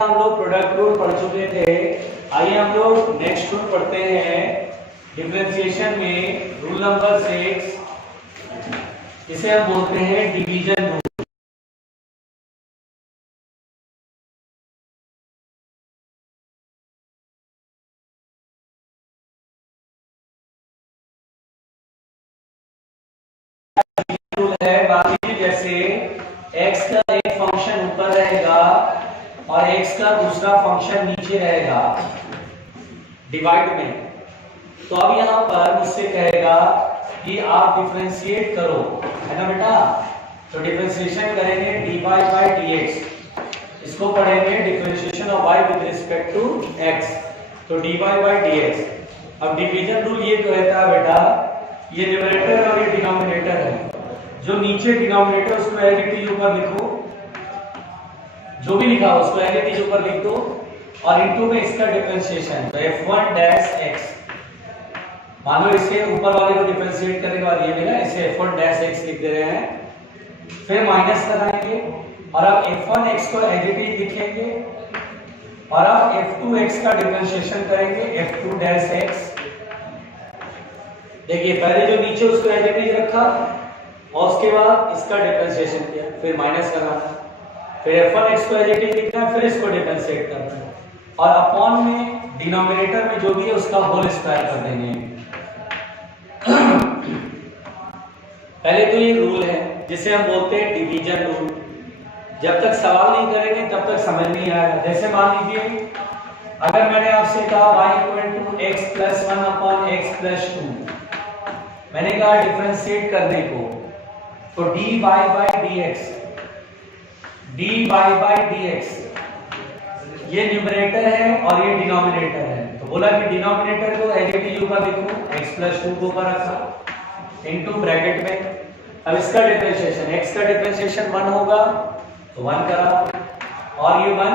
हम लोग product rule पढ़ चुके थे। आइए हम लोग नेक्स्ट रूल पढ़ते हैं डिफरेंशिएशन में। रूल नंबर 6, इसे हम बोलते हैं डिवीजन रूल। रूल है बाकी जैसे x का एक फंक्शन ऊपर रहेगा और x का दूसरा फंक्शन नीचे रहेगा डिवाइड में। तो अब यहाँ पर मुझसे कहेगा कि आप डिफरेंशिएट करो, है ना बेटा। तो डिफरेंशिएशन करेंगे dy बाई dx। इसको पढ़ेंगे differentiation of y with respect to x। तो dy बाई dx। अब डिवीजन रूल ये कहता है बेटा, ये न्यूमरेटर और ये डिनोमिनेटर है। जो नीचे डिनोमिनेटर उसको एज इट इज ऊपर लिखो, जो भी लिखा हो उसको एज इट इज ऊपर लिख दो और इनटू में इसका डिफरेंशिएशन। तो f1 डैश x, मान लो इसे ऊपर वाले को डिफरेंशिएट करने के बाद ये मिला, इसे f1 डैश x लिख दे रहे हैं। फिर माइनस कराएंगे और अब f1x को एज इट इज लिखेंगे और अब f2x का डिफरेंशिएशन करेंगे f2 डैश x। देखिए पहले जो नीचे उसको एज इट इज रखा और उसके बाद इसका डिफरेंशिएशन किया, फिर माइनस करना, फिर f1x को एज इट इज लिखना है, फिर इसको डिफरेंशिएट करना है और अपॉन में डिनोमिनेटर में जो भी है उसका होल स्क्वायर कर देंगे। पहले तो ये रूल है जिसे हम बोलते हैं डिवीजन रूल। जब तक सवाल नहीं करेंगे तब तक समझ नहीं आएगा। जैसे मान लीजिए अगर मैंने आपसे कहा y x + 1 अपॉन x + 2, मैंने कहा डिफरेंशिएट करने को, तो dy बाई dx ये न्यूमरेटर है और ये डिनोमिनेटर है। तो बोला कि डिनोमिनेटर को एज इट इज ऊपर लिखो, x + 2 को ऊपर रखा इनटू ब्रैकेट में। अब इसका डिफरेंशिएशन, x का डिफरेंशिएशन 1 होगा तो 1 करा और ये 1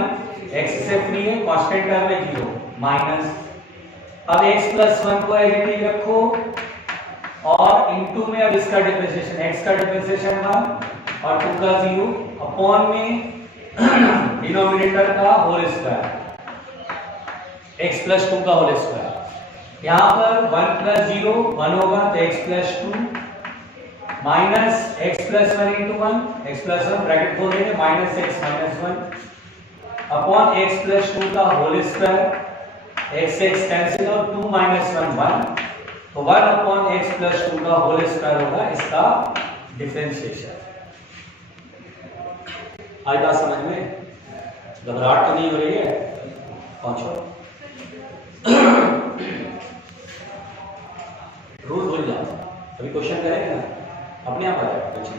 x से फ्री है, कांस्टेंट टर्म में 0 माइनस। अब x + 1 को एज इट इज रखो और इनटू में अब इसका डिफरेंशिएशन, x का डिफरेंशिएशन 1 और 2 का 0 अपॉन में डिनोमिनेटर का होल स्क्वायर, x + 2 का होल स्क्वायर। यहाँ पर 1 + 0 1 होगा तो x + 2 minus x + 1 × 1, x + 1 bracket खोल देंगे माइनस x - 1 अपॉन x + 2 का होल स्क्वायर। x कैंसिल और 2 - 1 1, तो 1 अपॉन x + 2 का होल स्क्वायर होगा इसका डिफरेंशिएशन। आई बात समझ में? घबराहट तो नहीं हो रही है? पहुंचो। रूल भूल जाओ, अभी क्वेश्चन करेंगे ना, अपने आप आ जाएगा क्वेश्चन।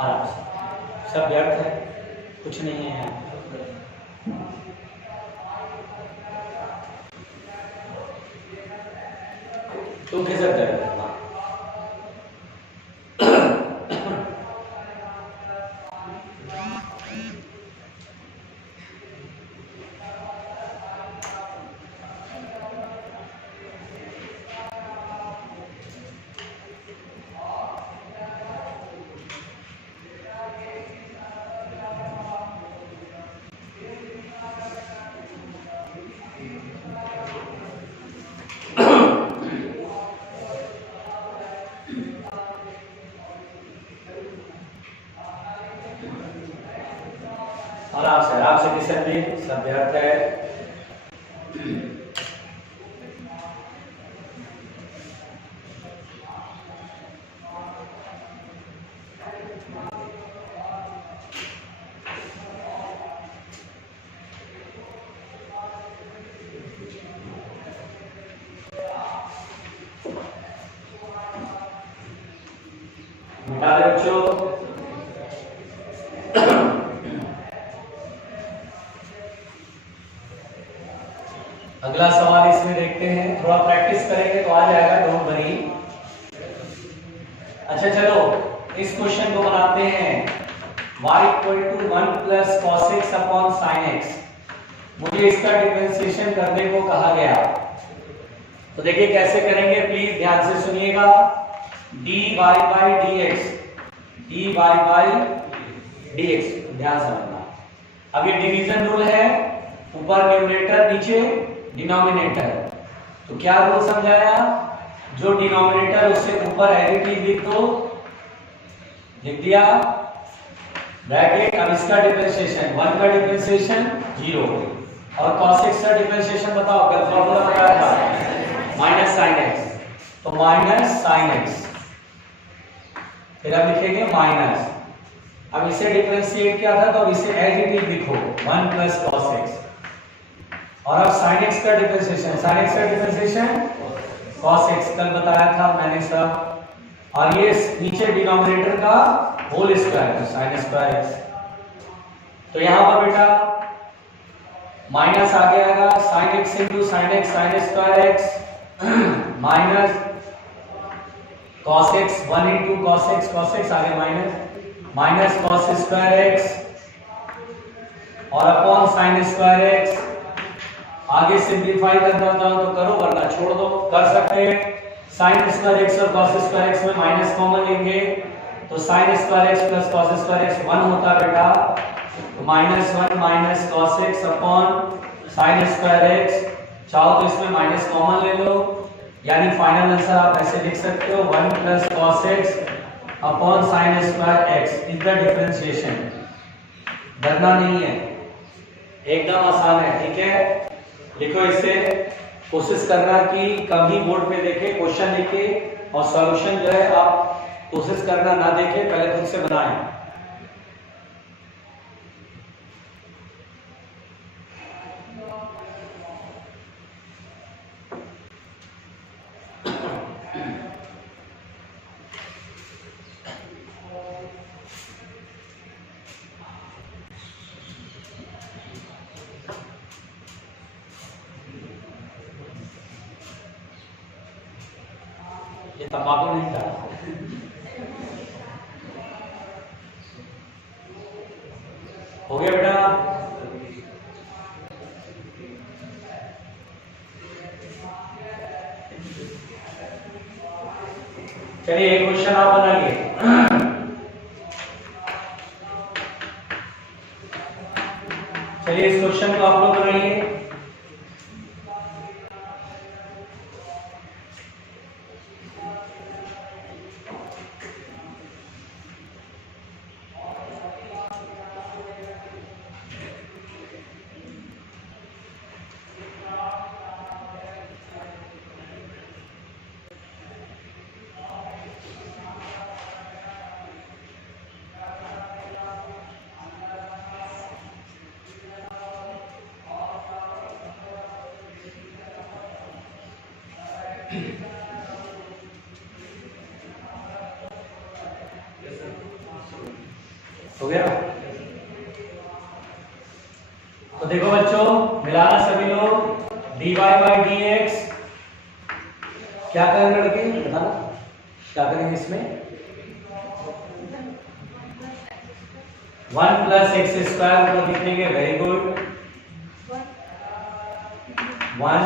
आराम से, सब व्यर्थ है, कुछ नहीं है। तुम कैसे करेंगे? आराम से किशन जी, सब व्यर्थ है। मिटा दे बच्चों। अगला सवाल इसमें देखते हैं, थोड़ा प्रैक्टिस करेंगे तो आ जाएगा, डोंट वरी। अच्छा चलो इस क्वेश्चन को बनाते हैं। y = 1 + cos x upon sin x। मुझे इसका डिफरेंशिएशन करने को कहा गया। तो देखिए कैसे करेंगे, प्लीज ध्यान से सुनिएगा। dy by dx, dy by dx, ध्यान समझना। अब ये डिवीजन रूल है, ऊपर न्यूमरेटर नीचे डिनोमिनेटर। तो क्या रूल समझाया, जो डिनोमिनेटर उससे ऊपर एडिटिव लिख दो, लिख दिया ब्रैकेट। अब इसका डिफरेंशिएशन 1 का डिफरेंशिएशन 0 और cos x का डिफरेंशिएशन बताओ, कल फॉर्मूला बताया था माइनस साइन x, तो माइनस साइन x, फिर अब लिखेंगे माइनस। अब इसे डिफरेंशिएट किया था तो अब इसे एज इट इज लिखो 1 प्लस cos x। और अब sin x का डिफरेंशिएशन, sin x का डिफरेंशिएशन cos x कल बताया था मैंने सब। और ये नीचे डिनोमिनेटर का होल स्क्वायर है sin स्क्वायर x। तो यहां पर बेटा माइनस आगे आएगा sin x into sin x sin square x minus cos x 1 into cos x आगे माइनस cos स्क्वायर x और अपॉन sin स्क्वायर x। आगे सिंपलीफाई करना चाहो तो करो, वरना छोड़ दो, कर सकते हैं। sin स्क्वायर x और cos स्क्वायर x में माइनस कॉमन लेंगे तो sin square x plus cos square x 1 होता बेटा, तो -1 minus cos x upon sin square x। चाहो तो इसमें माइनस कॉमन ले लो, यानी फाइनल आंसर आप ऐसे लिख सकते हो 1 plus cos x upon sin square x is the differentiation. डरना नहीं है, एकदम आसान है, ठीक है। लिखो इसे, कोशिश करना कि कभी बोर्ड पे देखे क्वेश्चन लिखे और सॉल्यूशन जो है आप कोशिश करना ना देखे, पहले खुद से बनाएं। ये तंबाकू नहीं था। हो गया बेटा, चलिए एक क्वेश्चन आप बनाइए। चलिए इस क्वेश्चन को आप लोग बनाइए। हो गया। तो देखो बच्चों, मिलाना सभी लोग, dy बाई dx क्या करेंगे लड़के, बताना क्या करेंगे इसमें, 1 प्लस एक्स स्क्वायर को लिखेंगे, वेरी गुड, 1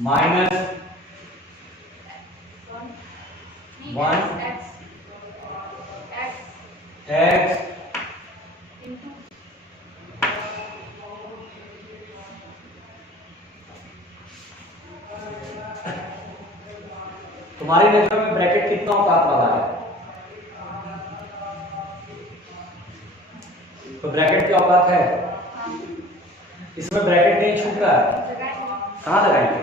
माइनस 1 x तुम्हारी नजर में ब्रैकेट कितना औकात वाला है, तो ब्रैकेट की औकात है, इसमें ब्रैकेट नहीं छूट रहा है, कहां लगाएंगे,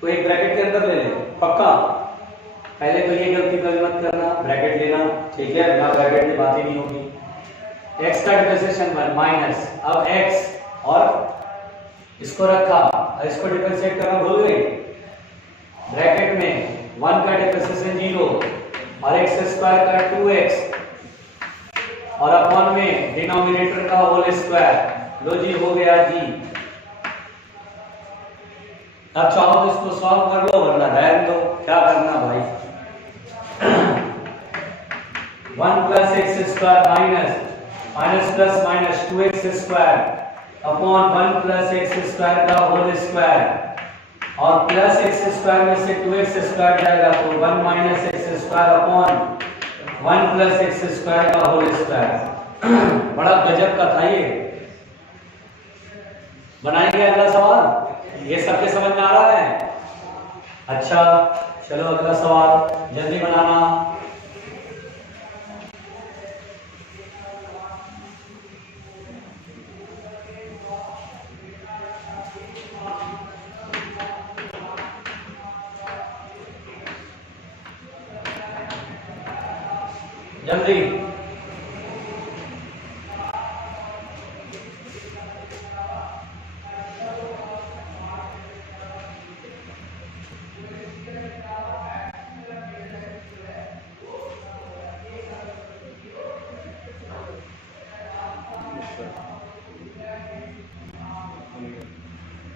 तो एक ब्रैकेट के अंदर ले ले पक्का। पहले तो ये गलती कभी मत करना, ब्रैकेट लेना, ठीक है, बिना ब्रैकेट की बात ही नहीं होगी। x का डिफरेंशिएशन 1 माइनस, अब x और इसको रखा और इसको डिफरेंशिएट करना भूल गए, ब्रैकेट में 1 का डिफरेंशिएशन 0 और x स्क्वायर का 2x और अपॉन में डिनोमिनेटर का होल स्क्वायर, लो जी हो गया जी। अब चाहो तो इसको सॉल्व कर लो, वरना रहने दो, क्या करना भाई। 1 plus x square minus minus plus minus 2x square upon 1 plus x square का होल स्क्वायर और प्लस एक्स स्क्वायर में से 2x स्क्वायर जाएगा तो 1 minus x square upon 1 plus x square का होल स्क्वायर। बड़ा गजब का था ये। बनाएंगे अगला सवाल। ये सबके समझ में आ रहा है? अच्छा चलो अगला सवाल जल्दी बनाना। जल्दी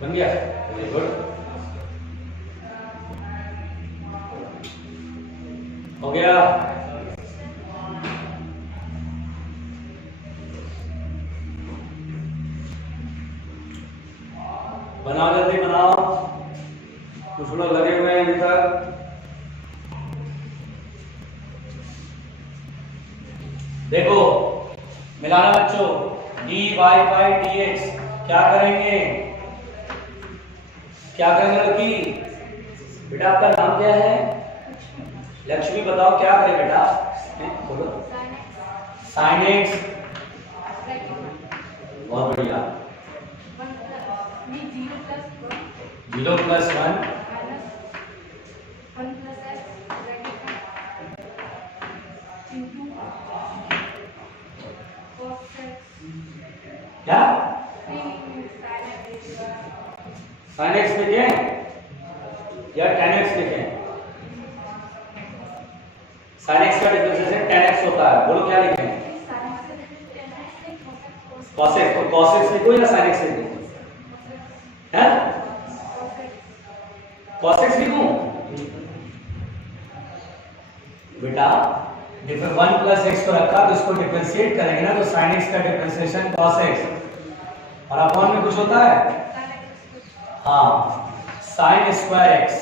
बन गया। वेरी गुड, हो गया। बनाओ जल्दी बनाओ, कुछ लोग लगे हुए हैं अभी तक। देखो मिलाना बच्चों, dy बाई dx क्या करेंगे, क्या करेंगे लड़की? बेटा आपका नाम क्या है? लक्ष्मी। बताओ क्या करें बेटा? बोलो। Sine x. बहुत बढ़िया। 0 प्लस 1 क्या? साइन एक्स लिखें या tan x लिखें? साइन एक्स का डिफरेंशिएशन tan x होता है। बोलो क्या लिखें? cos x। तो cos x लिखो या sin x लिखो? हैं? cos x लिखूं? बेटा 1 प्लस एक्स को रखा तो इसको डिफरेंशिएट करेंगे ना, तो sin x का डिफरेंशिएशन cos x और अपॉन में कुछ होता है। हाँ sine square X,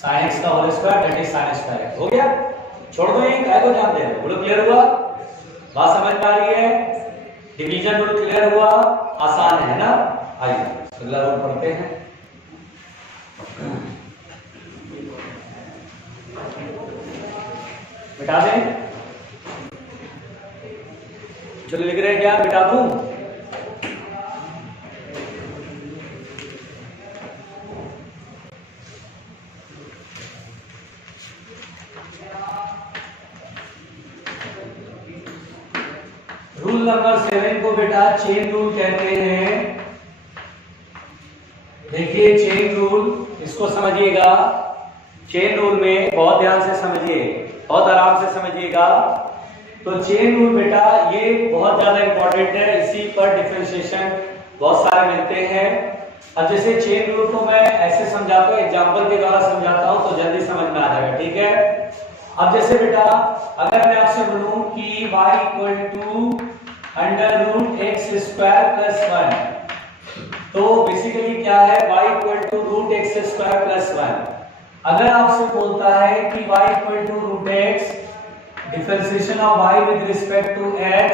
sine X का whole square that is sine square X. हो गया, छोड़ दो ये, काय को जानते हैं। बोलो क्लियर हुआ? बात समझ में आ रही है? डिवीजन रूल क्लियर हुआ? आसान है ना? आइए अगला रूल पढ़ते हैं। मिटा दें? चलो लिख रहे हैं क्या? मिटा दूं? रूल नंबर 7 को बेटा चेन रूल कहते हैं। देखिए चेन रूल, इसको समझिएगा। चेन रूल में बहुत ध्यान से समझिए, बहुत आराम से समझिएगा। तो चेन रूल बेटा ये बहुत ज्यादा इंपॉर्टेंट है, इसी पर डिफरेंशिएशन बहुत सारे मिलते हैं। अब जैसे चेन रूल को मैं ऐसे समझाता हूँ, एग्जांपल के द्वारा समझाता हूँ तो जल्दी समझ में आ जाएगा। ठीक है, अब जैसे बेटा अगर मैं आपसे बोलूं कि y equal to under root x square plus 1, तो बेसिकली क्या है? y equal to root x square plus 1। अगर आपसे बोलता है कि y equal to root x differentiation of y with respect to x,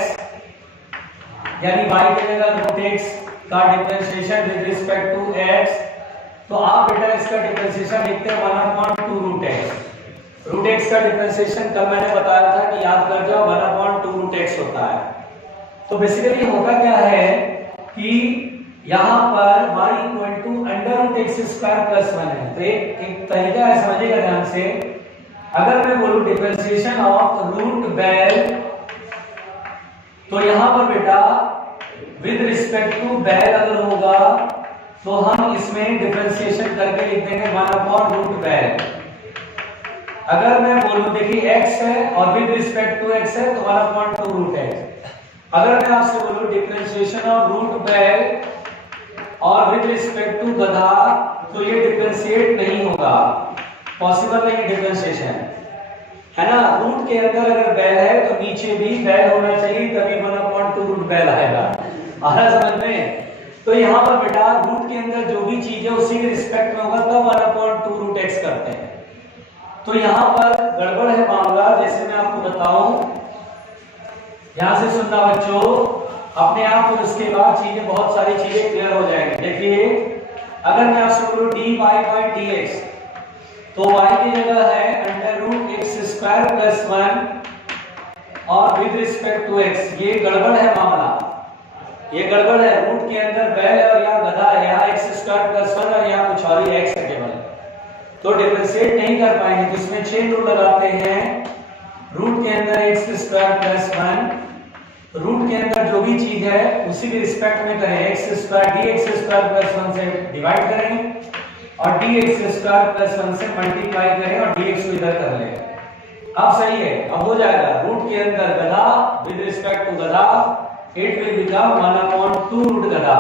यानी y की जगह रूट एक्स का differentiation with respect to x, तो आप बेटा इसका डिफरेंशिएशन लिखते हैं 1/2 रूट एक्स। रूट एक्स का डिफरेंशिएशन कल मैंने बताया था कि याद कर जाओ 1/2 रूट एक्स होता है। तो बेसिकली होगा क्या है कि यहां पर y equal to under root x square plus 1 है। तो एक तरीका है, समझिएगा ध्यान से। अगर मैं बोलूं डिफरेंशिएशन ऑफ रूट बेल, तो यहां पर बेटा विद रिस्पेक्ट टू बेल अगर होगा तो हम इसमें डिफरेंशिएशन करके लिख देंगे 1/रूट बेल। अगर मैं बोलूं देखिए x है और विद रिस्पेक्ट टू x है तो 1/2 रूट x। अगर मैं आपसे बोलूं डिफरेंशिएशन ऑफ रूट बेल और विद रिस्पेक्ट टू गधा, तो ये डिफरेंशिएट नहीं होगा, पॉसिबल नहीं डिफरेंशिएशन, है ना। रूट के अंदर अगर बेल है तो नीचे भी बेल होना चाहिए, तभी 1/2 रूट बेल आएगा। आ रहा समझ में? तो यहाँ पर बेटा रूट के अंदर जो भी चीज है उसी के रिस्पेक्ट में होगा, तब 1/2 रूट एक्स करते हैं। तो यहाँ पर गड़बड़ है मामला, जैसे मैं आपको बताऊं, ध्यान से सुनना बच्चों, अपने आप को उसके बाद चीजें, बहुत सारी चीजें क्लियर हो जाएंगी। देखिए अगर मैं आपसे बोलूं dy बाई dx, तो y की जगह है √x² प्लस 1 और विद रिस्पेक्ट टू x। ये गड़बड़ है मामला, ये गड़बड़ है। रूट के अंदर बैल है और यहाँ गधा है, यहाँ x² प्लस 1 और यहाँ कुछ और ही x है केवल, तो डिफरेंशिएट नहीं कर पाएंगे। तो इसमें चेन रूल लगाते हैं, रूट के अंदर x² प्लस 1, रूट के अंदर जो भी चीज है उसी के रिस्पेक्ट में करें, x² dx² प्लस 1 से डिवाइड करें और dx² प्लस 1 से मल्टीप्लाई करें और dx को इधर कर लें। अब सही है, अब हो जाएगा। रूट के अंदर गधा विद रिस्पेक्ट टू गधा, इट विल बिकम 1/2 रूट गधा।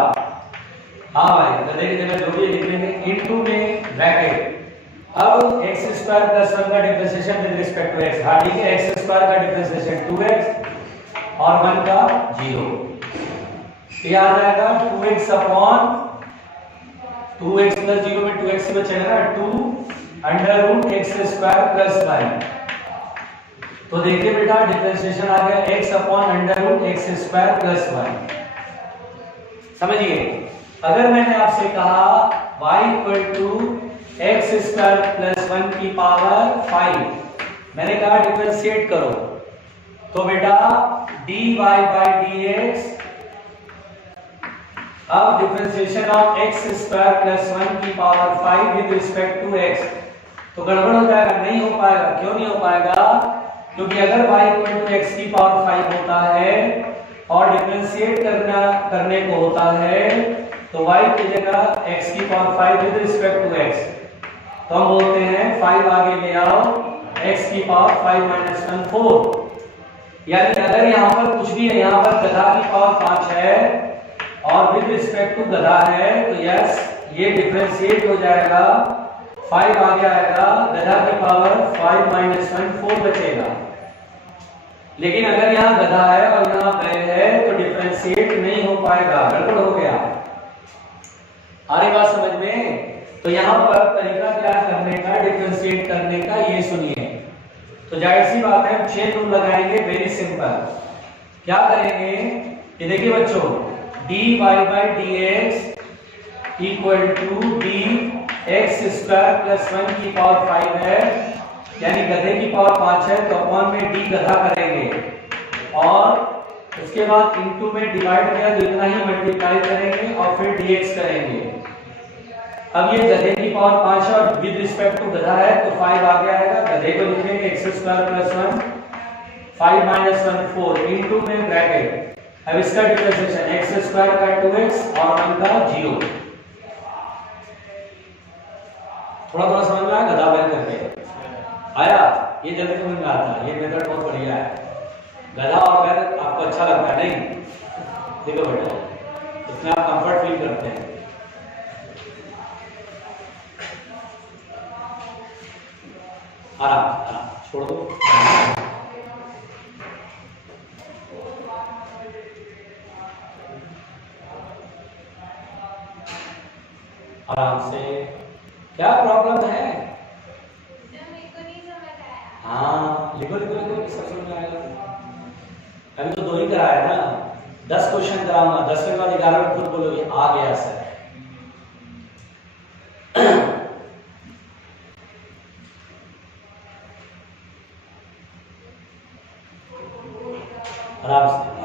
हाँ भाई, गधे की जगह जो भी लिख लेंगे इनटू में ब्रैकेट। अब x² प्लस 1 का differentiation with respect to x, हाँ ठीक है, x² का डिफरेंशिएशन 2x और 1 का 0, ये आ जाएगा 2x अपॉन 2x प्लस 0 में 2x से बचेगा 2√x² प्लस 1। तो देखिए बेटा डिफरेंशिएशन आ गया x अपॉन √x² प्लस 1। समझिए, अगर मैंने आपसे कहा y equal to x² plus 1 की पावर 5, मैंने कहा डिफरेंशिएट करो, तो बेटा dy बाई dx, अब डिफरेंशिएशन ऑफ x² प्लस 1 की power 5 with respect to x, तो गड़बड़ हो जाएगा, नहीं हो पाएगा। क्यों नहीं हो पाएगा? क्योंकि अगर y इक्वल टू x की पावर 5 होता है और डिफरेंशिएट करने को होता है, तो y की जगह x की power 5 with respect to x, तो हम बोलते हैं 5 आगे ले आओ, x की पावर 5 माइनस 1 4। यानी अगर यहाँ पर कुछ भी है, यहाँ पर गधा की पावर 5 है और विद रिस्पेक्ट टू गधा है, तो यस ये डिफरेंशिएट हो जाएगा, 5 आगे आएगा, गधा की पावर 5 माइनस 1 4 बचेगा। लेकिन अगर यहाँ गधा है और यहाँ बैल है तो डिफरेंशिएट नहीं हो पाएगा, गड़बड़ हो गया। आ रही बात समझ में? तो यहाँ पर तरीका क्या करने का, डिफरेंशिएट करने का, ये सुनिए। तो जाहिर सी बात है, हम चेन रूल लगाएंगे, वेरी सिंपल। क्या करेंगे, ये देखिए बच्चों, dy by dx equal to dx² plus 1 की पावर 5 है, यानी गधे की पावर 5 है, तो अपॉन में d गधा करेंगे और उसके बाद इनटू में डिवाइड किया तो इतना ही मल्टीप्लाई करेंगे और फिर dx करेंगे। अब ये गधे की पावर 5 है और विद रिस्पेक्ट टू गधा है, तो 5 आगे आएगा, गधे को लिखेंगे x² प्लस 1, 5 माइनस 1 4 इनटू में ब्रैकेट। अब इसका डिफरेंशिएशन x² का 2x और 1 का 0। थोड़ा समझ में आया? गधा बैल करके आया, ये जल्दी समझ में आता है, ये मेथड बहुत बढ़िया है। गधा और बैल आपको अच्छा लगता है नहीं? देखो बेटा, इसमें आप कंफर्ट फील करते हैं। आराम छोड़ दो। आराम से, क्या प्रॉब्लम है? हाँ लिखो लिखो लिखो, सब समझ में आएगा। अभी तो 2 ही कराया ना, 10 क्वेश्चन कराऊंगा, 10 के बाद 11 में खुद बोलोगे आ गया सर। आराम से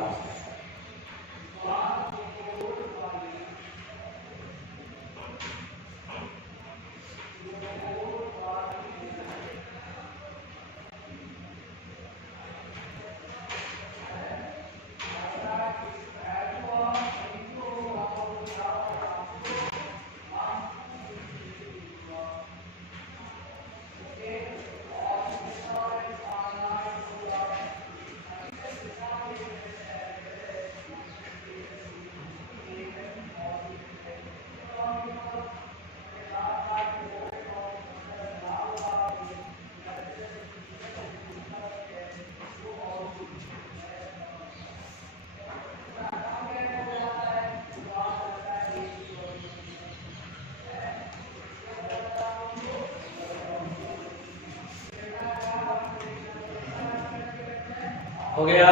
हो गया।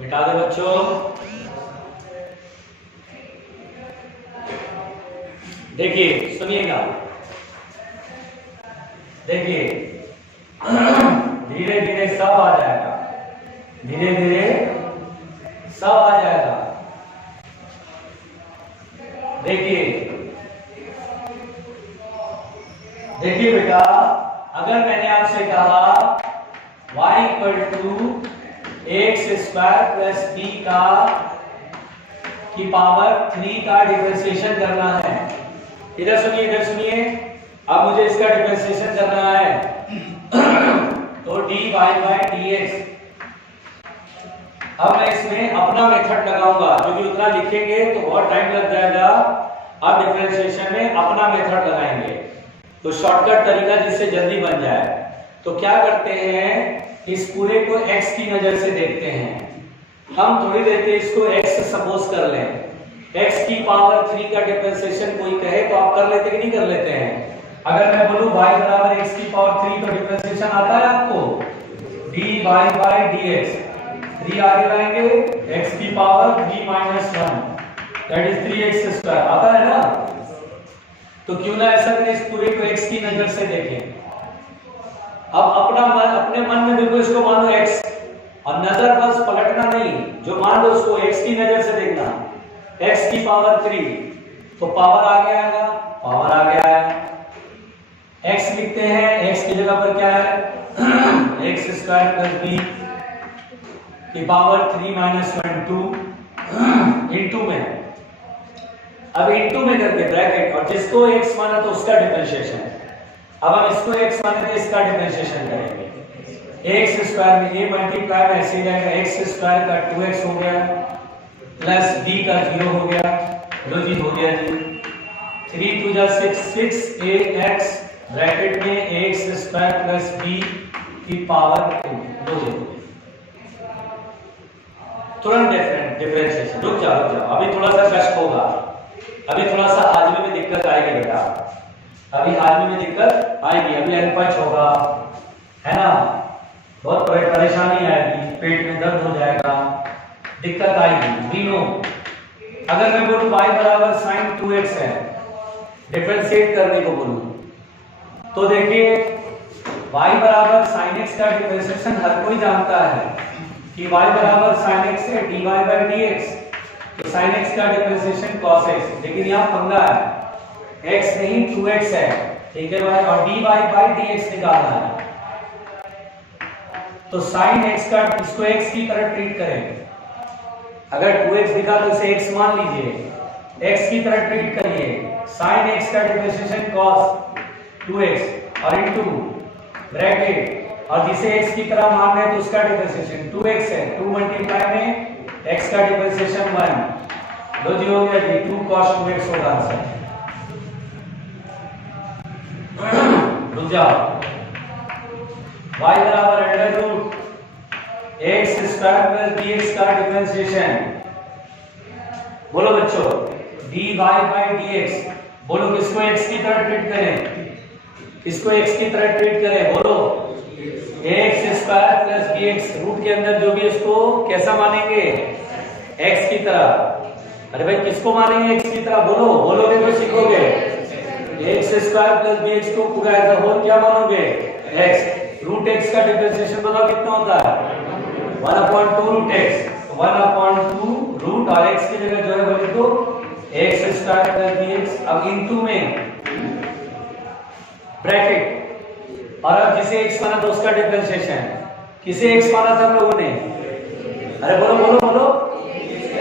मिटा दो बच्चों। देखिए सुनिएगा, देखिए धीरे धीरे सब आ जाएगा, धीरे धीरे सब आ जाएगा। देखिए देखिए बेटा, अगर मैंने आपसे कहा y equal to x square plus b का की पावर 3 का डिफरेंशिएशन करना है। इधर सुनिए, इधर सुनिए, अब मुझे इसका डिफरेंशिएशन करना है तो dy बाय dx। अब मैं इसमें अपना मेथड लगाऊंगा, क्योंकि उतना लिखेंगे तो बहुत टाइम लग जाएगा। अब डिफरेंशिएशन में अपना मेथड लगाएंगे तो शॉर्टकट तरीका जिससे जल्दी बन जाए। तो क्या करते हैं, इस पूरे को x की नजर से देखते हैं। हम थोड़ी देर के इसको x सपोज कर लें, x की पावर 3 का डिफरेंशिएशन कोई कहे तो आप कर लेते कि नहीं कर लेते हैं? अगर मैं बोलूं y बराबर x की पावर 3 का डिफरेंशिएशन आता है आपको, dy बाय dx, 3 आगे लाएंगे, x की power 3 minus 1 that is 3x square आता है ना। तो क्यों ना ऐसा करें, इस पूरे को x की नजर से देखें। अब अपने मन में बिल्कुल इसको मानो x, और नजर बस पलटना नहीं, जो मान लो उसको x की नजर से देखना। x की पावर 3 तो पावर आगे आएगा, पावर आगे आया, x लिखते हैं, x की जगह पर क्या है x स्क्वायर प्लस b की पावर 3 माइनस 1 2 इनटू में। अब इनटू में करके ब्रैकेट, और जिसको x माना तो उसका डिफरेंशिएशन। अब हम इसको x माने तो इसका डिफरेंशिएशन करेंगे। x स्क्वायर में ये मल्टीप्लाई में ऐसे जाएगा, x स्क्वायर का 2x हो गया प्लस b का 0 हो गया। लो जी हो गया जी, 3 2 जा 6 6ax ब्रैकेट में x स्क्वायर प्लस b की पावर 2। लो जी तुरंत डिफरेंशिएशन। रुक जाओ, अभी थोड़ा सा कष्ट होगा, अभी थोड़ा सा हाजमे में दिक्कत आएगी बेटा, अभी हाजमे में दिक्कत आएगी, अभी अल्पच होगा, है ना, बहुत परेशानी आएगी, पेट में दर्द हो जाएगा, दिक्कत आएगी। वी नो, अगर मैं बोलूं y बराबर sin 2x है, डिफरेंशिएट करने को बोलूं तो देखिए y बराबर sin x का डिफरेंशिएशन हर कोई जानता है कि y बराबर sin x है dy बाय dx, तो sin x का डिफरेंशिएशन cos x, लेकिन यहाँ पंगा है, x नहीं 2x है, ठीक है भाई, और dy बाय dx निकालना है। तो sin x का, इसको x की तरह ट्रीट करें। अगर 2x दिखा तो इसे x मान लीजिए, x की तरह ट्रीट करिए। sin x का डिफरेंशिएशन cos 2x और इनटू ब्रैकेट, और जिसे x की तरह मान रहे हैं तो उसका डिफरेंशिएशन 2x है, 2 मल्टीप्लाई में x का डिफरेंशिएशन 1। लो जी हो गया जी, 2 cos 2x होगा आंसर। रुक जाओ, y बराबर under root x square plus dx का डिफरेंशिएशन, बोलो बच्चों, dy बाय dx, बोलो किसको x की तरह ट्रीट करें, किसको x की तरह ट्रीट करें, बोलो x square plus dx, root के अंदर जो भी उसको कैसा मानेंगे, x की तरह। अरे भाई किसको मानेंगे x की तरह, बोलो, बोलोगे तो सीखोगे। x स्क्वायर प्लस dx को पूरा एज अ होल क्या मानोगे, x, रूट x का डिफरेंशिएशन बताओ कितना होता है, 1/2 रूट x, 1/2 रूट, और x की जगह जो है वो लिखो x स्क्वायर प्लस dx। अब इनटू में ब्रैकेट, और अब जिसे x माना तो उसका डिफरेंशिएशन, किसे x माना था हम लोगों ने, अरे बोलो बोलो बोलो,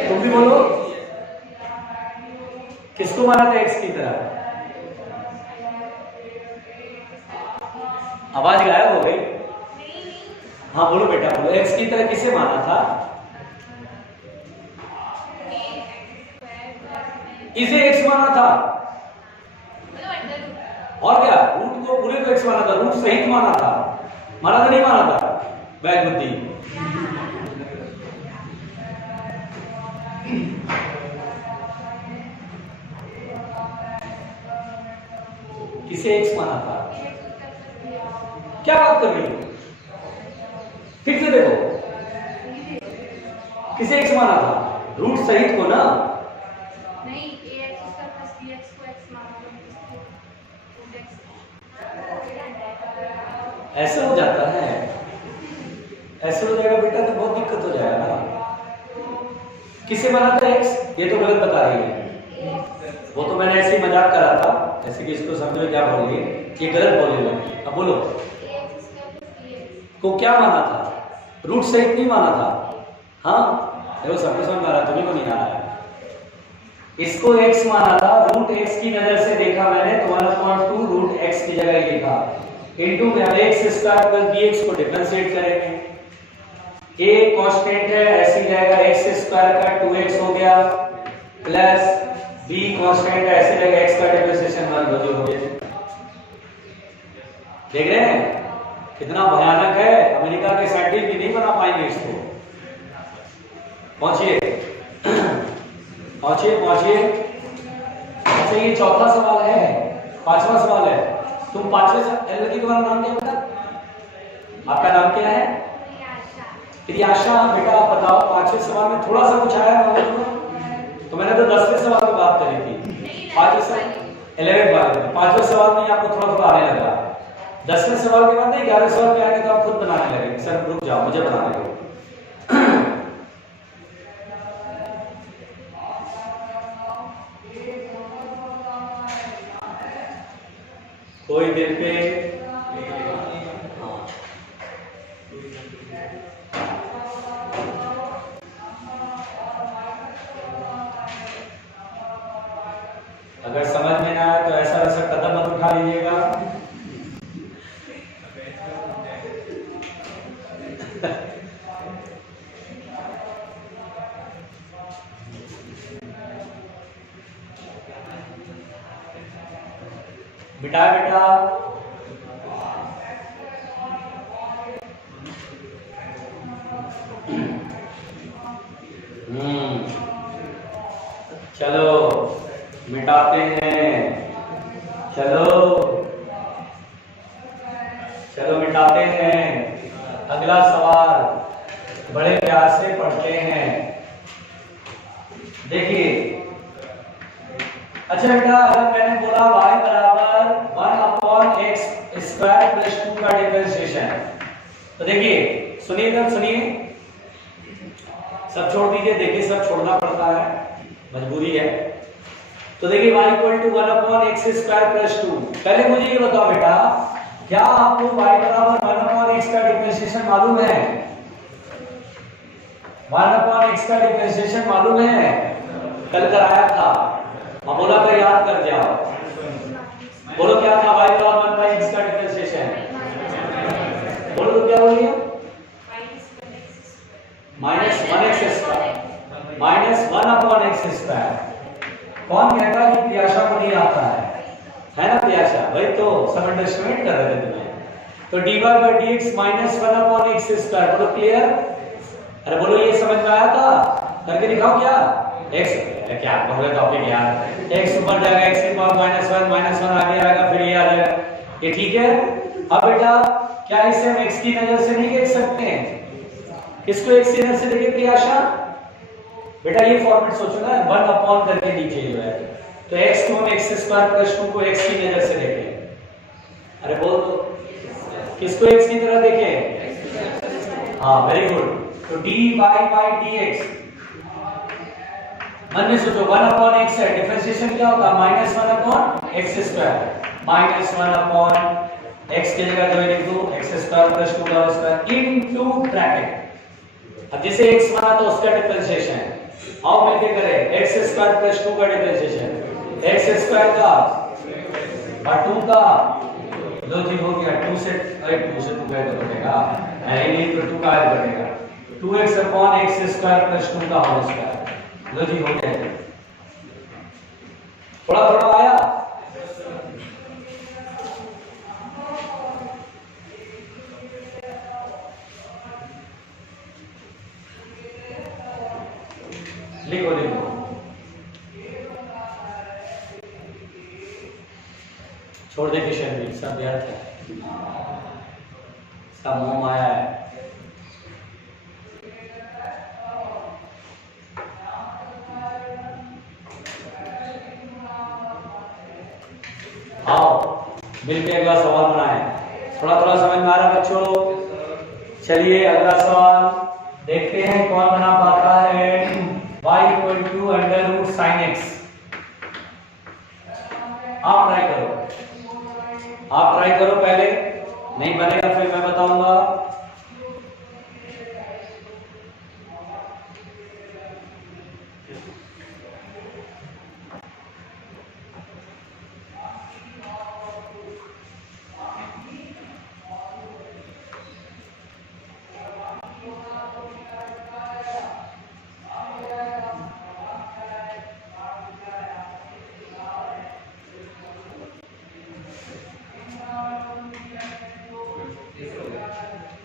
तुम भी बोलो, किसको माना था x की तरह, आवाज गायब हो गई। हाँ बोलो बेटा बोलो, x की तरह किसे माना था? इसे x माना था और क्या, रूट को पूरे को x माना था, रूट सहित माना था, माना था नहीं माना था? वैध बुद्धि। किसे x माना था? क्या बात कर रही हो? फिर से देखो, किसे x माना था? रूट सहित को ना? नहीं, ax प्लस bx को x माना था। ऐसे हो जाता है, ऐसे हो जाएगा बेटा तो बहुत दिक्कत हो जाएगा ना। किसे माना था x? ये तो गलत बता रही है। वो तो मैंने ऐसे ही मजाक करा था, ऐसे कि इसको समझो क्या बोल रही है, ये गलत बोले हुए। अब बोलो, को क्या माना था? रूट सहित नहीं माना था। हाँ देखो सबको समझ आ रहा है, तुम्हें को नहीं आ रहा है। इसको x माना था, रूट x की नजर से देखा मैंने तो 1/2 रूट x की जगह लिखा इनटू में अब x स्क्वायर प्लस bx को डिफरेंशिएट करेंगे। a कांस्टेंट है, ऐसे ही रहेगा, x स्क्वायर का 2x हो गया प्लस b कांस्टेंट है, ऐसे रहेगा, x का डिफरेंशिएशन 1 हो गया। देख रहे हैं कितना भयानक है, अमेरिका के साइंटिस्ट भी नहीं बना पाएंगे इसको। पहुंचिए पहुंचिए पहुंचिए। अच्छा ये चौथा सवाल है, पांचवा सवाल है। तुम पांचवे लड़की तुम्हारा नाम क्या बेटा? आपका नाम क्या है? प्रियाशा। बेटा आप बताओ, पांचवे सवाल में थोड़ा सा कुछ आया नॉलेज में? तो मैंने तो 10वें सवाल की बात करी थी, पांचवें सवाल 11 वाले में, पांचवें सवाल में आपको थोड़ा थोड़ा आने लगा। 10वें सवाल के बाद नहीं, 11वें सवाल के आगे तो आप खुद बनाने लगे। सर रुक जाओ, मुझे बनाने दो। कोई दिल पे अगर समझ में ना आए तो ऐसा वैसा कदम मत उठा लीजिएगा। बेटा बेटा चलो मिटाते हैं, चलो चलो मिटाते हैं। अगला सवाल बड़े प्यार से पढ़ते हैं। देखिए अच्छा बेटा, अगर मैंने बोला y बराबर 1/x स्क्वायर प्लस 2 का डिफरेंशिएशन, तो देखिए सुनिए जब सुनिए, सब छोड़ दीजिए, देखिए सब छोड़ना पड़ता है, मजबूरी है। तो देखिए y equal to 1/x square plus 2। पहले मुझे ये बताओ बेटा, क्या आपको y बराबर 1/x का डिफरेंशिएशन मालूम है? 1/x का डिफरेंशिएशन मालूम है? कल कराया था, मैं बोला था याद कर जाओ। बोलो क्या था y बराबर 1/x का डिफरेंशिएशन? बोलो तो क्या बोलिए? -1x square minus 1/x square. कौन कहता है कि प्रियाशा को नहीं आता है ना प्रियाशा? भाई तो सब अंडरस्टैंड कर रहे थे तुम्हें। तो dy/dx माइनस 1/x स्क्वायर, बोलो क्लियर? अरे बोलो ये समझ में आया था? करके दिखाओ क्या? x क्या पहले टॉपिक यार, x ऊपर जाएगा x की पावर -1 आगे आएगा, फिर ये आ जाएगा, ये ठीक है। अब बेटा क्या इसे हम x की नजर से नहीं देख सकते हैं? किसको x की नजर से देखें प्रियाशा? बेटा ये फॉर्मेट सोचो ना, 1 करके नीचे जो है, तो x को हम x स्क्वायर प्लस 2 को x की नजर से देखें। अरे बोल दो किसको x की तरह देखें? हाँ वेरी गुड। तो dy/dx मन में सोचो 1/x है, डिफरेंशिएशन क्या होता है? -1/x स्क्वायर, -1/x की जगह जो लिख दो x स्क्वायर प्लस 2 का स्क्वायर इनटू ब्रैकेट। अब जैसे x माना तो उसका डिफरेंशिएशन है, आओ मिलके करें x स्क्वायर प्लस 2 का डिफरेंशिएशन, x स्क्वायर का और 2 का, दो चीज हो गया, 2 से 2 से 2 गए तो बचेगा है ही नहीं, तो 2 का ऐड बनेगा 2x upon x square plus 2 का होल स्क्वायर। लो जी हो गया, थोड़ा थोड़ा आया। लिखो लिखो, छोड़ दे किशन भी, सब व्यर्थ है, सब मोह माया है। आओ मिलके अगला सवाल बनाएं। थोड़ा थोड़ा समझ में आ रहा है बच्चों? चलिए अगला सवाल देखते हैं कौन बना पाता है। y equal to under root sine x. आप ट्राई करो, आप ट्राई करो, पहले नहीं बनेगा फिर मैं बताऊंगा।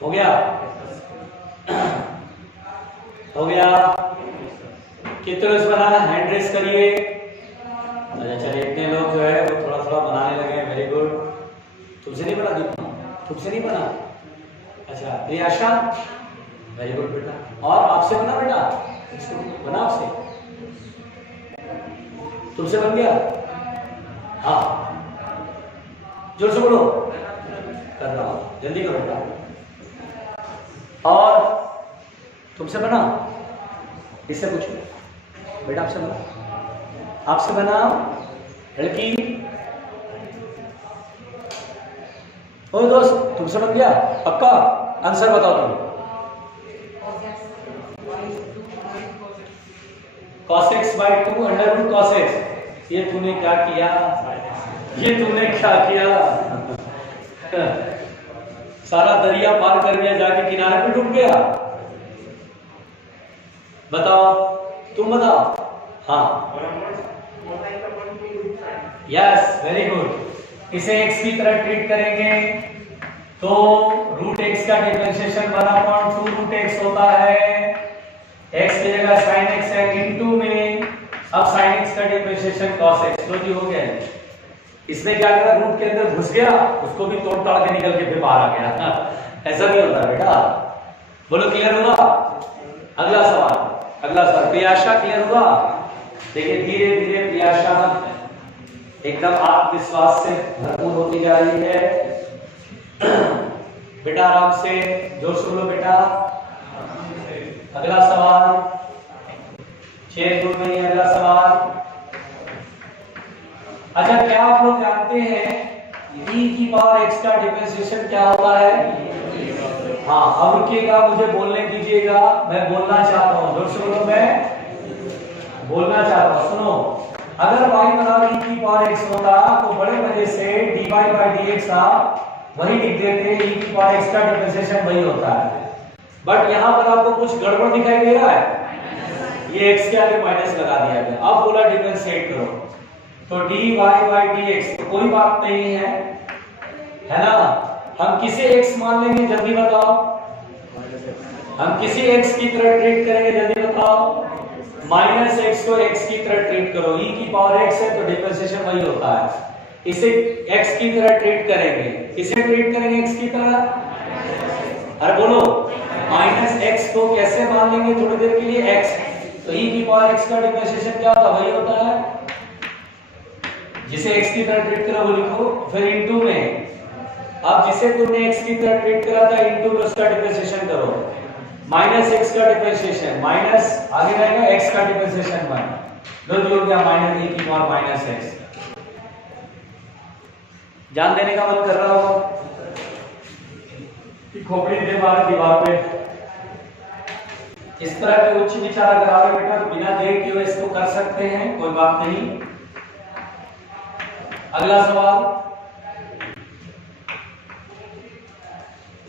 हो गया, हो गया। कितने रोज बनाना, हैंड रेस करिए। अच्छा चलिए, इतने लोग जो है वो थोड़ा थोड़ा बनाने लगे हैं, वेरी गुड। तुमसे नहीं बना, तुमसे नहीं बना? अच्छा प्रियाशा, वेरी गुड बेटा। और आपसे बना बेटा? बना आपसे? तुमसे बन गया? हाँ जोर से बोलो, कर रहा हूं, जल्दी करो बेटा। और तुमसे बना? इससे पूछो बेटा, आपसे बना? आपसे बना लड़की? ओ दोस्त, तुमसे बन गया पक्का? आंसर बताओ तुम। cos x by 2 under root cos x। ये तूने क्या किया, ये तूने क्या किया? सारा दरिया पार कर गया, जाके किनारे पे डूब गया। बताओ, तुम बताओ। हाँ यस, वेरी गुड। इसे x की तरह ट्रीट करेंगे तो रूट x का डिफरेंशिएशन 1/2 रूट x होता है। x की जगह sin x है, इनटू में अब sin x का डिफरेंशिएशन cos x। लो जी हो गया। इसमें क्या करा, रूट के अंदर घुस गया, उसको भी तोड़ ताड़ के निकल के फिर बाहर आ गया। ऐसा नहीं होता बेटा। बोलो क्लियर हुआ? अगला सवाल, अगला सवाल। प्रियाशा क्लियर हुआ? देखिए धीरे धीरे प्रियाशा एकदम आत्मविश्वास से भरपूर होती जा रही है। बेटा आराम से, जोर से बोलो बेटा। अगला सवाल, 6 दूर में अगला सवाल। अच्छा क्या आप लोग जानते हैं e की पावर x का डिफरेंशिएशन क्या होता है? हाँ अब रुकिएगा, मुझे बोलने दीजिएगा, मैं बोलना चाहता हूँ। जोर से बोलो, मैं बोलना चाहता हूँ। सुनो, अगर y बराबर e की पावर x होता तो बड़े मजे से dy by dx आप वही लिख देते, e की पावर x का डिफरेंशिएशन वही होता है। बट यहाँ पर आपको कुछ गड़बड़ दिखाई दे रहा है, ये x के आगे माइनस लगा दिया गया। अब बोला डिफरेंशिएट करो, तो dy by dx तो कोई बात नहीं है ना। हम किसे x मान लेंगे जल्दी बताओ? हम किसी x की तरह ट्रीट करेंगे जल्दी बताओ? माइनस x को x की तरह ट्रीट करो, e की पावर x है तो डिफरेंशिएशन वही होता है। इसे x की तरह ट्रीट करेंगे, इसे ट्रीट करेंगे x की तरह। अरे बोलो, माइनस x को कैसे मान लेंगे थोड़ी देर के लिए x, तो e की पावर x का डिफरेंशिएशन क्या होता है? वही होता है। जिसे x की तरह ट्रीट करा वो लिखो, फिर इनटू में अब जिसे तुमने x की तरह ट्रीट करा था इनटू में उसका डिफरेंशिएशन करो। माइनस x का डिफरेंशिएशन माइनस आगे रहेगा x का डिफरेंशिएशन 1, दो हो गया माइनस e की पावर माइनस x। जान देने का मन कर रहा होगा कि खोपड़ी दे मारा दीवार पे। इस तरह के उच्च विचार अगर आ रहे बेटा तो बिना देर किए इसको कर सकते हैं, कोई बात नहीं। अगला सवाल,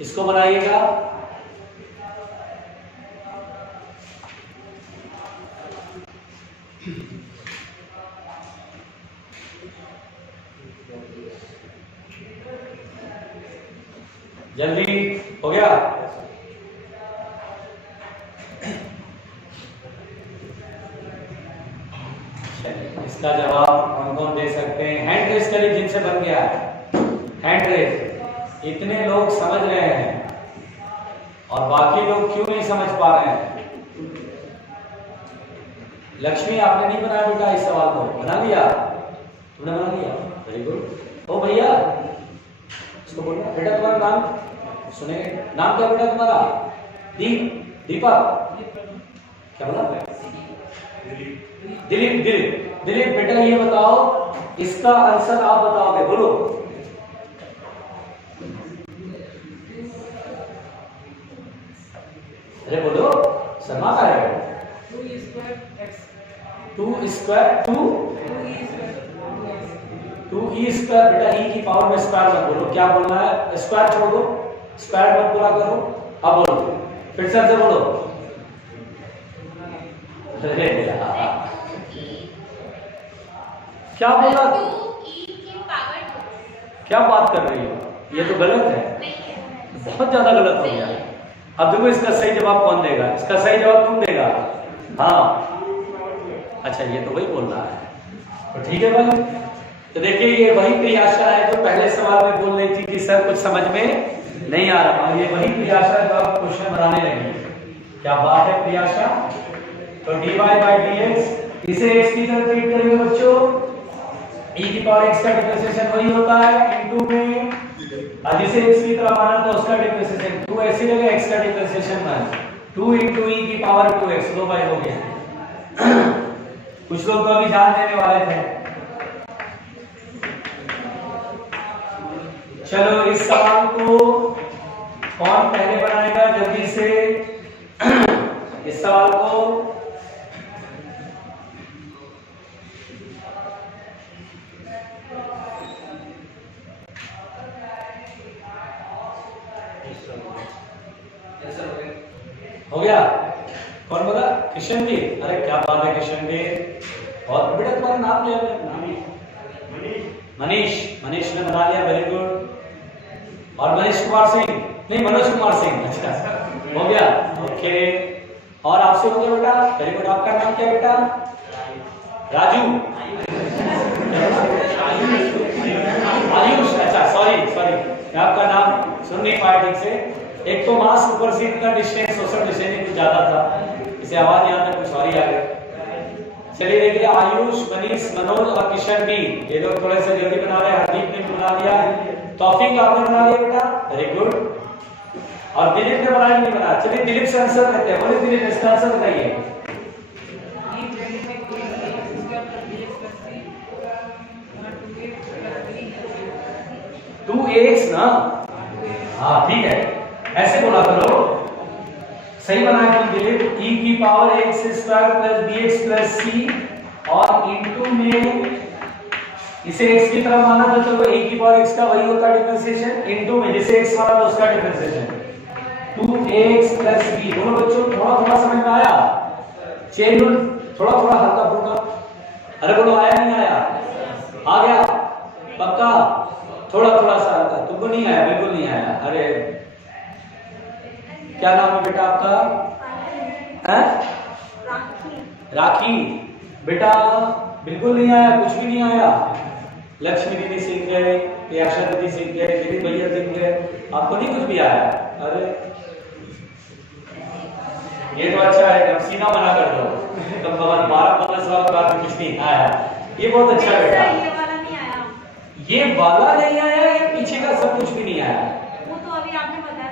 इसको बनाइएगा। जल्दी हो गया। इसका जवाब कौन कौन दे सकते हैं? हैंड रेस करिए जिनसे बन गया है, हैंड रेस। इतने लोग समझ रहे हैं और बाकी लोग क्यों नहीं समझ पा रहे हैं? लक्ष्मी आपने नहीं बनाया बेटा इस सवाल को? बना लिया? तुमने बना लिया? Very good. ओ भैया इसको बोलना बेटा तुम्हारा नाम सुने, नाम क्या बेटा तुम्हारा? दीपक क्या बोला? दिलीप। दिलीप बेटा ये बताओ, इसका आंसर आप बताओगे, बोलो। अरे बोलो, शर्मा का है। 2e स्क्वायर बेटा, e की पावर में स्क्वायर मत बोलो। क्या बोलना है? स्क्वायर छोड़ दो, स्क्वायर मत पूरा करो। अब बोलो, फिर से बोलो। क्या बोला? क्या बात कर रही हो? ये तो गलत है, बहुत ज्यादा गलत हो गया। अब देखो इसका सही जवाब कौन देगा? इसका सही जवाब तुम देगा। हाँ अच्छा, ये तो वही बोल रहा है, तो ठीक है भाई। तो देखिए ये वही प्रियाशा है जो पहले सवाल में बोल रही थी कि सर कुछ समझ में नहीं आ रहा, ये वही प्रियाशा जो आप क्वेश्चन बनाने लगी। क्या बात है प्रियाशा? तो dy बाई dx, इसे x की तरह ट्रीट करेंगे बच्चों। e की पावर x का डिफरेंशिएशन वही होता है इनटू में, और जिसे x की तरह माना तो उसका डिफरेंशिएशन 2 ऐसे लगेगा, x का डिफरेंशिएशन मान 2 into e की पावर 2x, लो भाई हो गया। कुछ लोग तो अभी जान देने वाले थे। चलो इस सवाल को कौन पहले बनाएगा जल्दी से? इस सवाल को हो गया? कौन बोला? किशन जी। अरे क्या बात है किशन जी। और बेटा तुम्हारा नाम क्या है? मनीष। मनीष ने बना लिया, वेरी गुड। और मनीष कुमार सिंह नहीं, मनोज कुमार सिंह। अच्छा हो गया, ओके। और आपसे हो गया बेटा, वेरी गुड। आपका नाम क्या बेटा? राजू। आयुष, अच्छा सॉरी आपका नाम सुन नहीं पाया ठीक से। एक तो मास्क ऊपर से इतना डिस्टेंस, सोशल डिस्टेंसिंग कुछ ज्यादा था, इसे आवाज नहीं आता, कुछ और ही आ गया। चलिए देखिए, आयुष, मनीष, मनोज और किशन भी, ये लोग थोड़े से जल्दी बना रहे हैं। हरदीप ने बना लिया, तौफीक आपने बना लिया बेटा, वेरी गुड। और दिलीप ने बनाया नहीं बना? चलिए दिलीप से आंसर देते हैं। बोले दिलीप इसका आंसर बताइए। 2x ना? हाँ ठीक है, ऐसे बोला करो, सही बनाया तुम दिलीप। e की power x square plus bx plus c और इनटू में इसे x की तरफ माना था, तो a की पावर x का वही होता है डिफरेंशिएशन, इनटू में जिसे x माना था उसका डिफरेंशिएशन 2x प्लस b। दोनों बच्चों थोड़ा थोड़ा समझ में आया? चेन रूल थोड़ा थोड़ा हल्का फुल्का, अरे बोलो आया नहीं आया? आ गया पक्का? थोड़ा थोड़ा सा हल्का, तुमको नहीं आया? बिल्कुल नहीं आया? अरे क्या नाम है बेटा आपका? है राखी। बेटा बिल्कुल नहीं आया, कुछ भी नहीं आया। लक्ष्मी दीदी सीख गए, प्रियाशा दीदी सीख गए, दिलीप भैया सीख गए, आपको नहीं कुछ भी आया? अरे ये तो अच्छा है, अब सीना बना कर दो, तो 12-15 साल के बाद कुछ नहीं आया, ये बहुत अच्छा है बेटा। ये वाला नहीं आया, ये वाला नहीं आया, ये पीछे का सब कुछ भी नहीं आया। वो तो अभी आपने बताया।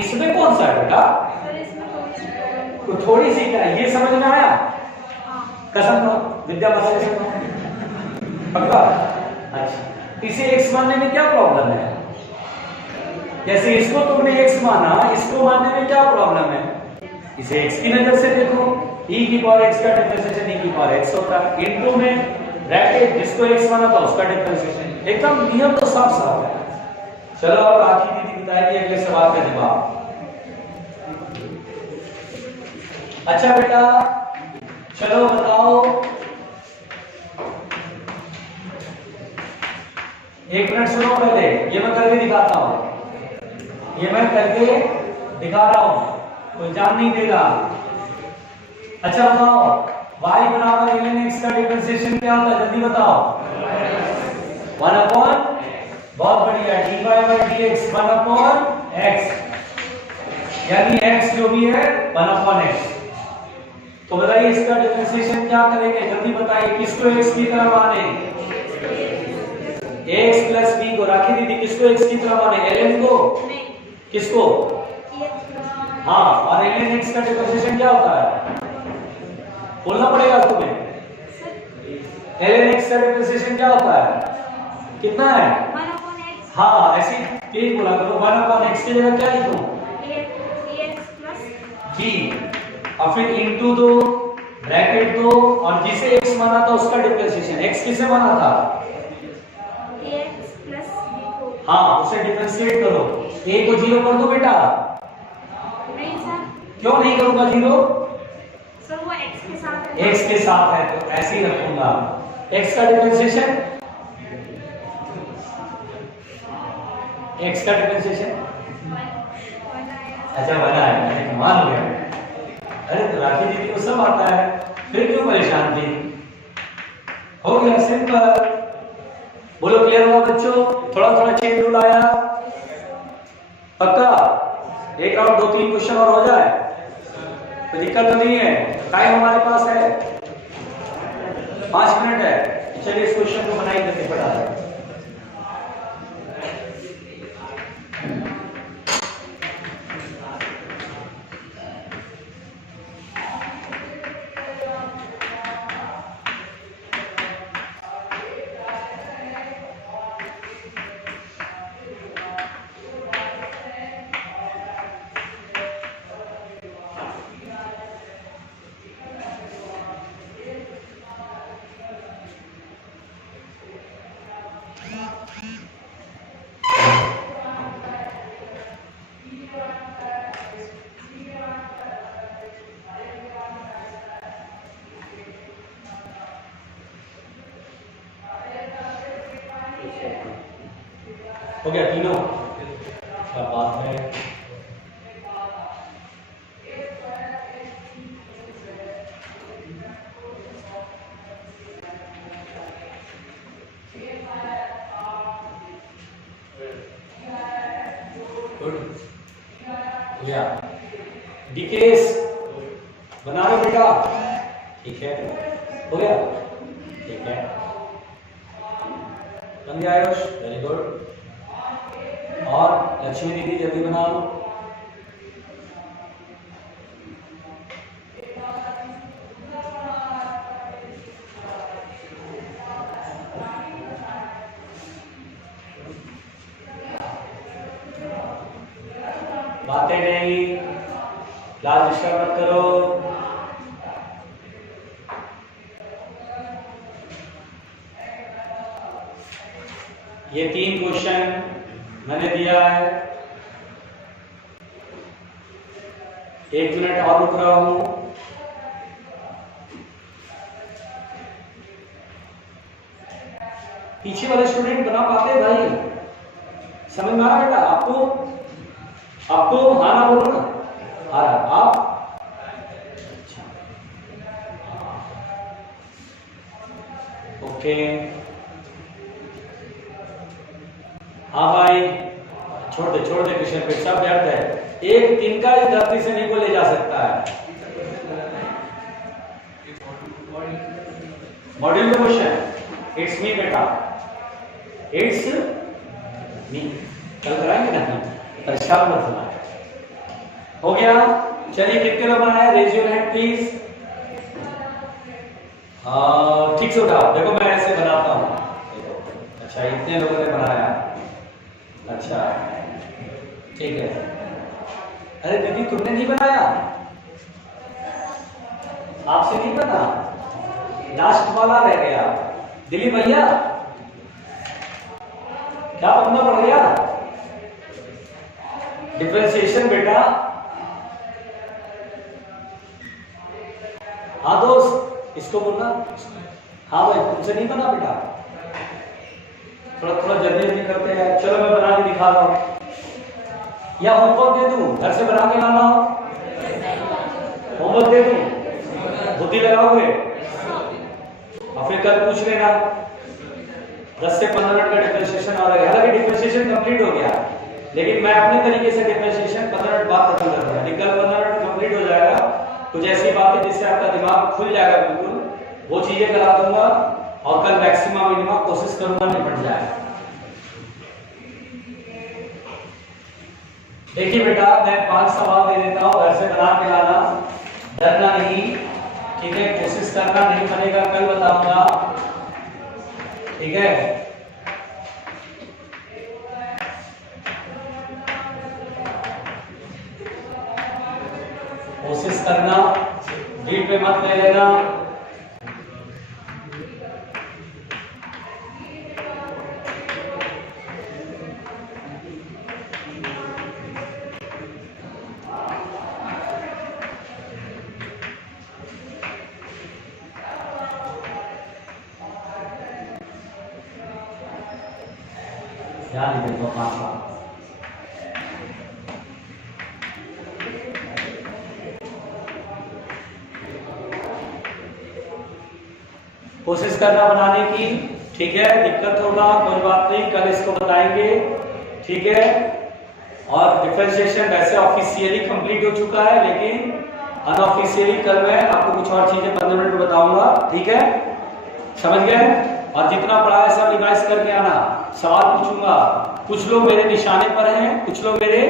इसमें कौन सा है बेटा? सर इसमें थोड़ी सी क्या है, ये समझ में आया? कसम करो, विद्या बता से पक्का? अच्छा, इसे x मानने में क्या प्रॉब्लम है? जैसे इसको तुमने x माना, इसको मानने में क्या प्रॉब्लम है? इसे x की नजर से देखो, e की पावर x का डिफरेंशिएशन e की पावर x होता है, इनटू में ब्रैकेट जिसको x माना था उसका डिफरेंशिएशन। एकदम नियम तो साफ साफ है। चलो अब राखी दीदी बताएगी अगले सवाल का जवाब। अच्छा बेटा चलो बताओ, सुनो पहले, ये मैं करके दिखाता हूँ, ये मैं करके दिखा रहा हूँ, कोई जान नहीं देगा। अच्छा बताओ, y बराबर ln x का डिफरेंशिएशन क्या होता है, जल्दी बताओ। 1 अपॉन, बहुत बढ़िया, dy by dx 1 upon x, यानी x जो भी है 1 अपॉन x। तो बताइए इसका डिफरेंशिएशन क्या करेंगे, जल्दी बताइए, किसको x की तरफ आने, x प्लस b को, राखी दीदी किसको x की तरफ आने, ln को, किसको, हाँ, और ln x का डिफरेंशिएशन क्या होता है, बोलना पड़ेगा तुम्हें, ln x का डिफरेंशिएशन क्या होता है, कितना है, 1 upon x, हाँ ऐसे तेज बोला करो, 1 अपॉन x की जगह क्या लिखूं, ax plus b, और फिर इनटू दो, ब्रैकेट दो, और जिसे x माना था उसका डिफरेंशिएशन, x किसे माना था, ax plus b को, हाँ उसे डिफरेंशिएट करो, a को 0 कर दो बेटा, नहीं सर, क्यों नहीं करूंगा 0, सर वो x के साथ है, x के साथ है तो ऐसे ही रखूंगा, x का डिफरेंशिएशन, x का डिफरेंशिएशन, अच्छा बना है, मैंने कमाल हो गया, अरे तो राखी दीदी को सब आता है, फिर क्यों परेशान थी, हो गया सिंपल। बोलो क्लियर हुआ बच्चों, थोड़ा थोड़ा चेंज रूल आया, पक्का, एक राउंड 2-3 क्वेश्चन और हो जाए, कोई दिक्कत तो नहीं है, टाइम हमारे पास है 5 मिनट है, चलिए इस क्वेश्चन को बनाई करके पढ़ा है। हो गया तीनों, क्या बात है, गुड, हो गया, डीकेस बना रहे बेटा, ठीक है, हो गया, ठीक है, बन गया आयुष, वेरी गुड, और लक्ष्मी दीदी जल्दी बनाओ, बातें नहीं, क्लास डिस्टर्ब मत करो, ये 3 क्वेश्चन मैंने दिया है, 1 मिनट और रुक रहा हूं, पीछे वाले स्टूडेंट बना पाते भाई, समझ में आ रहा बेटा आपको, आपको हाँ ना बोलो ना, आ रहा आप, ओके, हाँ भाई, छोड़ दे क्वेश्चन पे, सब व्यर्थ है, एक तिनका ही धरती से नहीं को ले जा सकता है, मॉड्यूल का क्वेश्चन, इट्स मी बेटा, इट्स मी, कल कराएंगे ना, परेशान मत होना, हो गया, चलिए कितने लोग बनाए, रेज योर हैंड प्लीज, ठीक से उठाओ, देखो मैं ऐसे बनाता हूँ, अच्छा इतने लोगों ने बनाया, अच्छा ठीक है, अरे दीदी तुमने नहीं बनाया, आपसे नहीं बना, लास्ट वाला रह गया, दिलीप भैया क्या बनना पड़ गया, डिफरेंशिएशन बेटा, हाँ दोस्त इसको बोलना, हाँ भाई तुमसे नहीं बना बेटा, थोड़ा थोड़ा जल्दी जल्दी करते हैं। चलो मैं बना के दिखा रहा हूँ, या होमवर्क दे दूं, घर से बना के लाना हो, होमवर्क दे दूं, बुद्धि लगाओगे और फिर कल पूछ लेना। 10 से 15 मिनट का डिफरेंशिएशन आ रहा है। हालांकि डिफरेंशिएशन कंप्लीट हो गया, लेकिन मैं अपने तरीके से डिफरेंशिएशन 15 मिनट बाद खत्म कर दूंगा। कल 15 मिनट कंप्लीट हो जाएगा। कुछ ऐसी बातें जिससे आपका दिमाग खुल जाएगा बिल्कुल, वो चीजें करा दूंगा और कल मैक्सिमम मिनिमम कोशिश करूंगा निपट जाए। देखिए बेटा, मैं 5 सवाल दे देता हूँ, घर से बना के लाना, डरना नहीं, ठीक है? कोशिश करना, नहीं बनेगा कल बताऊंगा, ठीक है? कोशिश करना, रीड पे मत ले लेना। ध्यान दे पापा। कोशिश करना बनाने की, ठीक है? दिक्कत होगा कोई बात नहीं, कल इसको बताएंगे, ठीक है? और डिफरेंशिएशन वैसे ऑफिशियली कंप्लीट हो चुका है, लेकिन अनऑफिशियली कल मैं आपको कुछ और चीजें 15 मिनट में बताऊंगा, ठीक है? समझ गए? और जितना पढ़ा है सब रिवाइज करके आना। सवाल पूछूंगा, कुछ लोग मेरे निशाने पर हैं, कुछ लोग मेरे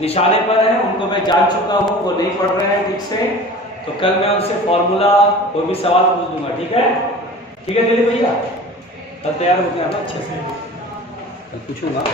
निशाने पर हैं, उनको मैं जान चुका हूँ, वो नहीं पढ़ रहे हैं ठीक से, तो कल मैं उनसे फॉर्मूला कोई भी सवाल पूछ दूंगा, ठीक है? ठीक है दिलीप भैया, कल तैयार होके आना अच्छे से, कल पूछूंगा।